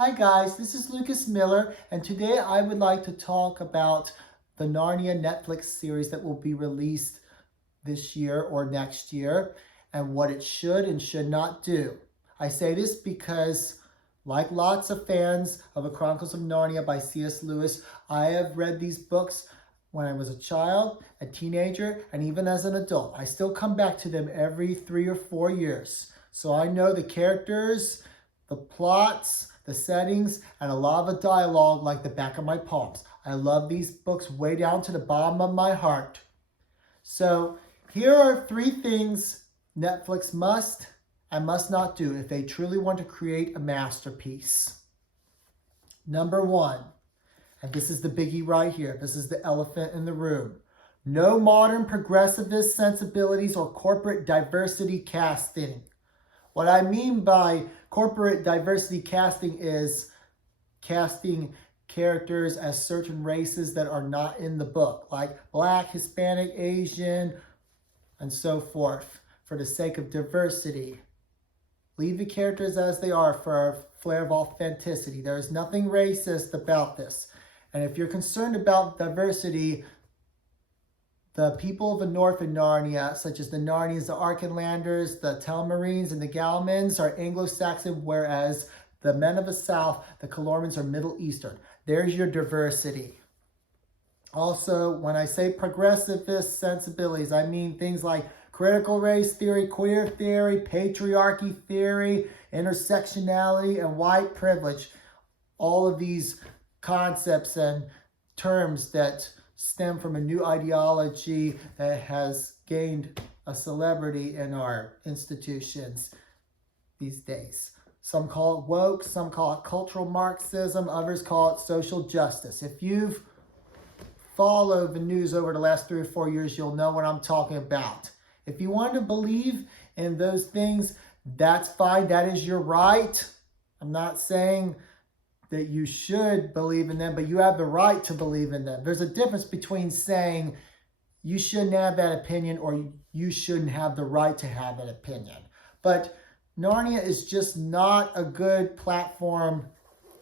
Hi guys, this is Lucas Miller, and today I would like to talk about the Narnia Netflix series that will be released this year or next year, and what it should and should not do. I say this because, like lots of fans of The Chronicles of Narnia by C.S. Lewis, I have read these books when I was a child, a teenager, and even as an adult. I still come back to them every 3 or 4 years. So I know the characters, the plots, the settings, and a lot of the dialogue like the back of my palms. I love these books way down to the bottom of my heart. So here are 3 things Netflix must and must not do if they truly want to create a masterpiece. Number 1, and this is the biggie right here. This is the elephant in the room. No modern progressivist sensibilities or corporate diversity casting. What I mean by corporate diversity casting is casting characters as certain races that are not in the book, like Black, Hispanic, Asian, and so forth, for the sake of diversity. Leave the characters as they are for a flair of authenticity. There is nothing racist about this. And if you're concerned about diversity, the people of the north in Narnia, such as the Narnians, the Archenlanders, the Telmarines, and the Galmans, are Anglo-Saxon, whereas the men of the south, the Calormans, are Middle Eastern. There's your diversity. Also, when I say progressivist sensibilities, I mean things like critical race theory, queer theory, patriarchy theory, intersectionality, and white privilege. All of these concepts and terms that stem from a new ideology that has gained a celebrity in our institutions these days. Some call it woke, some call it cultural Marxism, others call it social justice. If you've followed the news over the last 3 or 4 years, you'll know what I'm talking about. If you want to believe in those things, that's fine. That is your right. I'm not saying that you should believe in them, but you have the right to believe in them. There's a difference between saying you shouldn't have that opinion or you shouldn't have the right to have an opinion. But Narnia is just not a good platform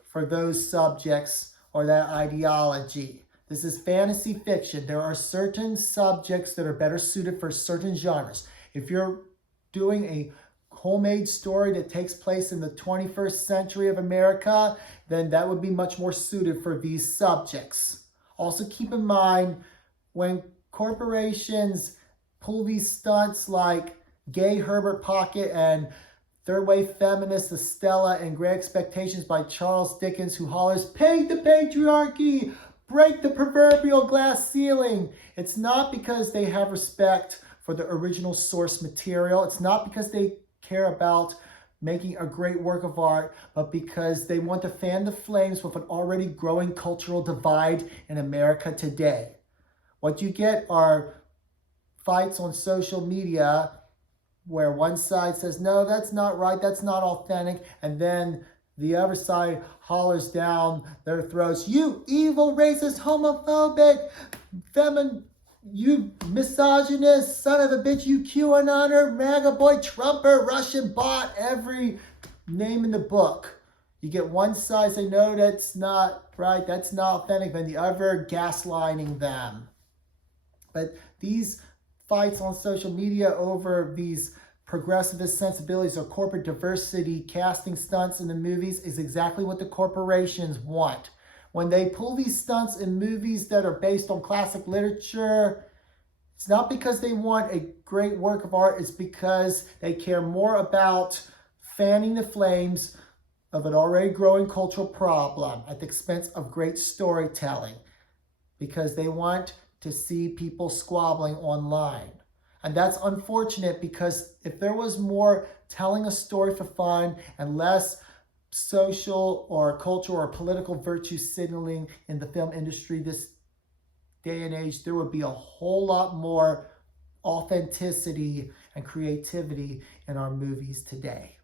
for those subjects or that ideology. This is fantasy fiction. There are certain subjects that are better suited for certain genres. If you're doing a homemade story that takes place in the 21st century of America, then that would be much more suited for these subjects. Also keep in mind, when corporations pull these stunts like Gay Herbert Pocket and Third Wave Feminist Estella and Great Expectations by Charles Dickens, who hollers, "Peg the patriarchy! Break the proverbial glass ceiling!" It's not because they have respect for the original source material. It's not because they care about making a great work of art, but because they want to fan the flames with an already growing cultural divide in America today. What you get are fights on social media where one side says, no, that's not right, that's not authentic, and then the other side hollers down their throats, "You evil, racist, homophobic, you misogynist, son of a bitch, you QAnoner, MAGA boy, Trumper, Russian bot," every name in the book. You get one side say, no, that's not right, that's not authentic, then the other gaslighting them. But these fights on social media over these progressivist sensibilities or corporate diversity casting stunts in the movies is exactly what the corporations want. When they pull these stunts in movies that are based on classic literature, it's not because they want a great work of art, it's because they care more about fanning the flames of an already growing cultural problem at the expense of great storytelling, because they want to see people squabbling online. And that's unfortunate, because if there was more telling a story for fun and less social or cultural or political virtue signaling in the film industry this day and age, there would be a whole lot more authenticity and creativity in our movies today.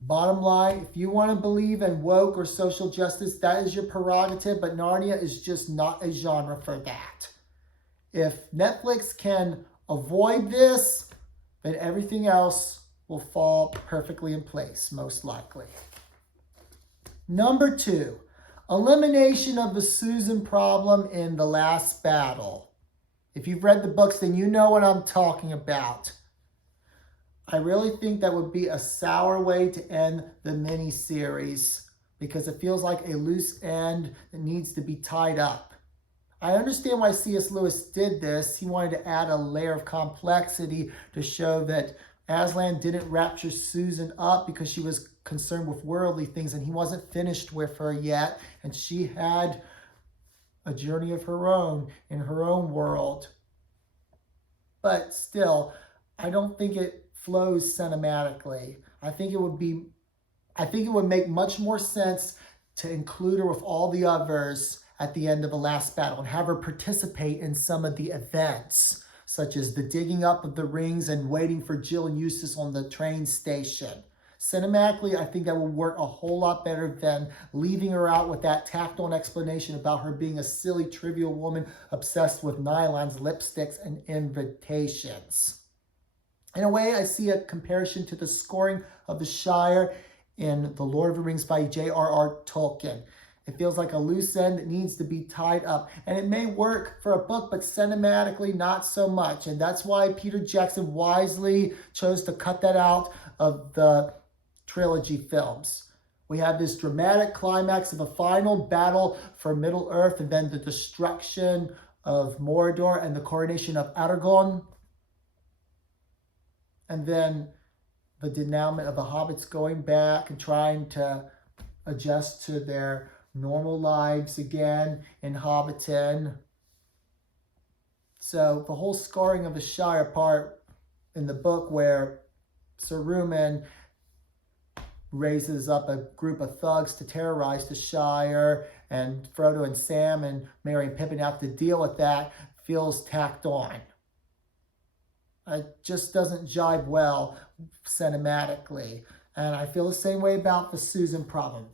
Bottom line, if you want to believe in woke or social justice, that is your prerogative, but Narnia is just not a genre for that. If Netflix can avoid this, then everything else will fall perfectly in place, most likely. Number 2, elimination of the Susan problem in the last battle. If you've read the books, then you know what I'm talking about. I really think that would be a sour way to end the miniseries because it feels like a loose end that needs to be tied up. I understand why C.S. Lewis did this. He wanted to add a layer of complexity to show that Aslan didn't rapture Susan up because she was concerned with worldly things and he wasn't finished with her yet. And she had a journey of her own in her own world. But still, I don't think it flows cinematically. I think it would make much more sense to include her with all the others at the end of the last battle and have her participate in some of the events, such as the digging up of the rings and waiting for Jill and Eustace on the train station. Cinematically, I think that would work a whole lot better than leaving her out with that tacked on explanation about her being a silly, trivial woman obsessed with nylons, lipsticks, and invitations. In a way, I see a comparison to the scoring of the Shire in The Lord of the Rings by J.R.R. Tolkien. It feels like a loose end that needs to be tied up. And it may work for a book, but cinematically not so much. And that's why Peter Jackson wisely chose to cut that out of the trilogy films. We have this dramatic climax of a final battle for Middle-earth and then the destruction of Mordor and the coronation of Aragorn. And then the denouement of the hobbits going back and trying to adjust to their normal lives again in Hobbiton. So the whole scarring of the Shire part in the book where Sir Ruman raises up a group of thugs to terrorize the Shire and Frodo and Sam and Merry and Pippin have to deal with that feels tacked on. It just doesn't jive well cinematically. And I feel the same way about the Susan problem.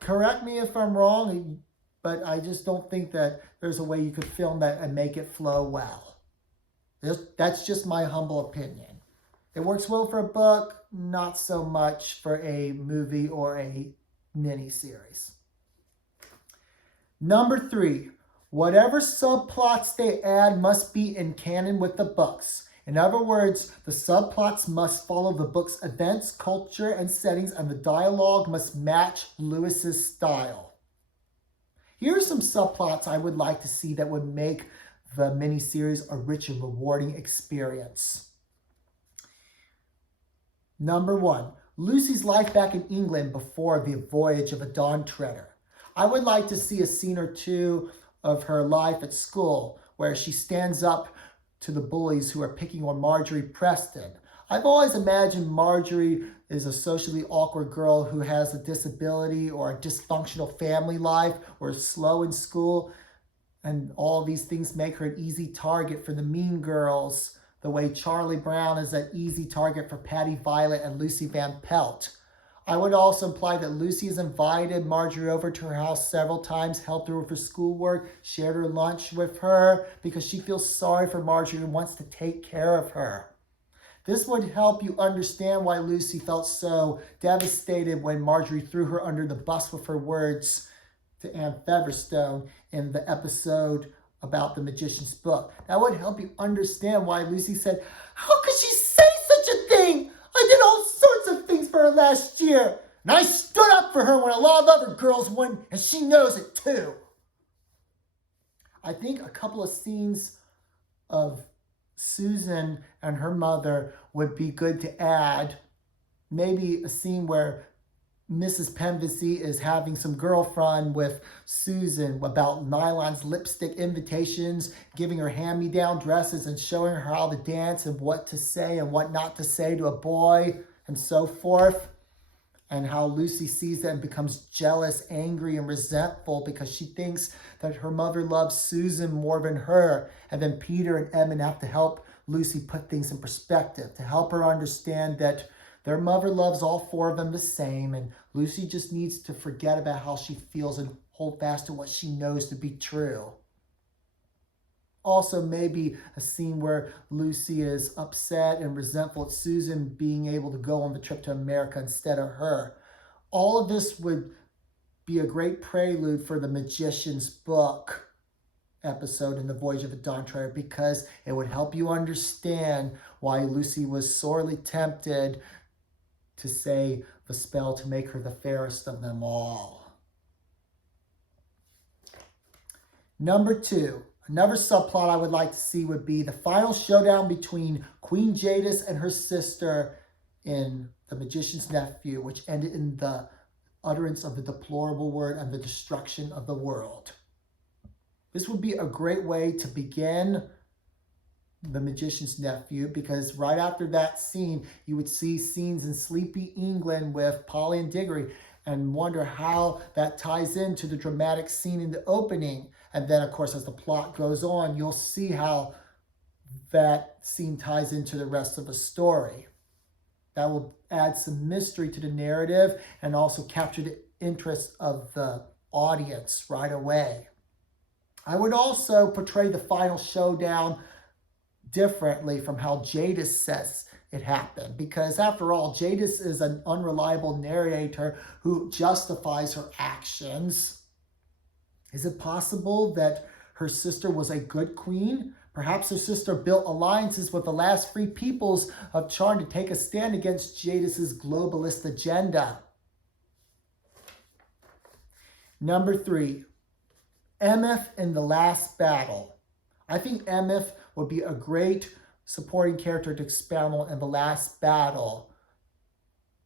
Correct me if I'm wrong, but I just don't think that there's a way you could film that and make it flow well. That's just my humble opinion. It works well for a book, not so much for a movie or a miniseries. Number 3. Whatever subplots they add must be in canon with the books. In other words, the subplots must follow the book's events, culture, and settings, and the dialogue must match Lewis's style. Here are some subplots I would like to see that would make the miniseries a rich and rewarding experience. Number 1, Lucy's life back in England before the voyage of a Dawn Treader. I would like to see a scene or two of her life at school where she stands up to the bullies who are picking on Marjorie Preston. I've always imagined Marjorie is a socially awkward girl who has a disability or a dysfunctional family life or is slow in school, and all these things make her an easy target for the mean girls, the way Charlie Brown is an easy target for Patty Violet and Lucy Van Pelt. I would also imply that Lucy has invited Marjorie over to her house several times, helped her with her schoolwork, shared her lunch with her because she feels sorry for Marjorie and wants to take care of her. This would help you understand why Lucy felt so devastated when Marjorie threw her under the bus with her words to Anne Featherstone in the episode about the Magician's Book. That would help you understand why Lucy said, "How could she say such a thing? I did all sorts of things for her last year, and I stood up for her when a lot of other girls wouldn't, and she knows it too." I think a couple of scenes of Susan and her mother would be good to add. Maybe a scene where Mrs. Penvesey is having some girl fun with Susan about nylons, lipstick invitations, giving her hand-me-down dresses and showing her how to dance and what to say and what not to say to a boy and so forth. And how Lucy sees that and becomes jealous, angry, and resentful because she thinks that her mother loves Susan more than her. And then Peter and Edmund have to help Lucy put things in perspective, to help her understand that their mother loves all four of them the same, and Lucy just needs to forget about how she feels and hold fast to what she knows to be true. Also, maybe a scene where Lucy is upset and resentful at Susan being able to go on the trip to America instead of her. All of this would be a great prelude for the Magician's Book episode in the Voyage of Adontre, because it would help you understand why Lucy was sorely tempted to say the spell to make her the fairest of them all. Number 2, another subplot I would like to see would be the final showdown between Queen Jadis and her sister in The Magician's Nephew, which ended in the utterance of the deplorable word and the destruction of the world. This would be a great way to begin The Magician's Nephew, because right after that scene, you would see scenes in sleepy England with Polly and Diggory, and wonder how that ties into the dramatic scene in the opening. And then, of course, as the plot goes on, you'll see how that scene ties into the rest of the story. That will add some mystery to the narrative and also capture the interest of the audience right away. I would also portray the final showdown differently from how Jadis says it happened, because after all, Jadis is an unreliable narrator who justifies her actions. Is it possible that her sister was a good queen? Perhaps her sister built alliances with the last free peoples of Charn to take a stand against Jadis's globalist agenda. Number 3, Emeth in the last battle. I think Emeth would be a great supporting character to expound on in the last battle,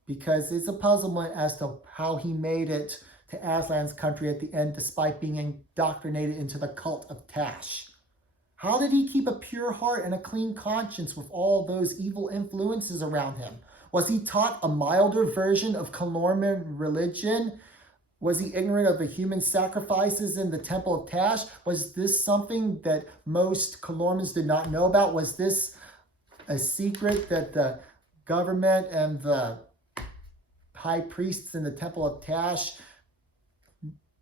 because it's a puzzlement as to how he made it to Aslan's country at the end despite being indoctrinated into the cult of Tash. How did he keep a pure heart and a clean conscience with all those evil influences around him? Was he taught a milder version of Calorman religion? Was he ignorant of the human sacrifices in the Temple of Tash? Was this something that most Calormans did not know about? Was this a secret that the government and the high priests in the Temple of Tash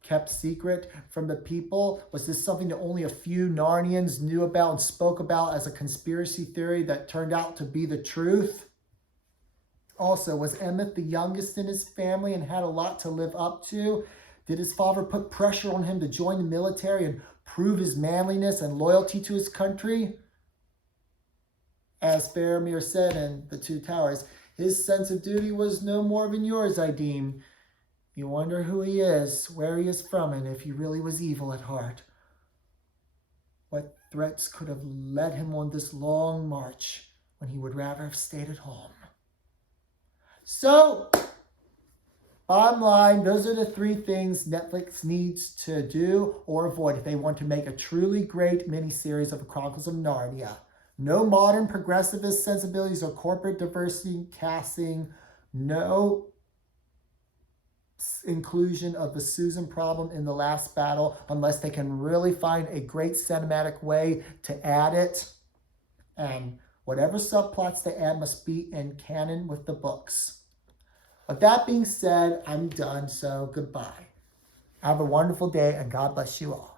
kept secret from the people? Was this something that only a few Narnians knew about and spoke about as a conspiracy theory that turned out to be the truth? Also, was Emeth the youngest in his family and had a lot to live up to? Did his father put pressure on him to join the military and prove his manliness and loyalty to his country? As Faramir said in The Two Towers, his sense of duty was no more than yours, I deem. You wonder who he is, where he is from, and if he really was evil at heart. What threats could have led him on this long march when he would rather have stayed at home? So, bottom line, those are the 3 things Netflix needs to do or avoid if they want to make a truly great miniseries of the Chronicles of Narnia. No modern progressivist sensibilities or corporate diversity casting. No inclusion of the Susan problem in the last battle unless they can really find a great cinematic way to add it. And whatever subplots they add must be in canon with the books. With that being said, I'm done, so goodbye. Have a wonderful day, and God bless you all.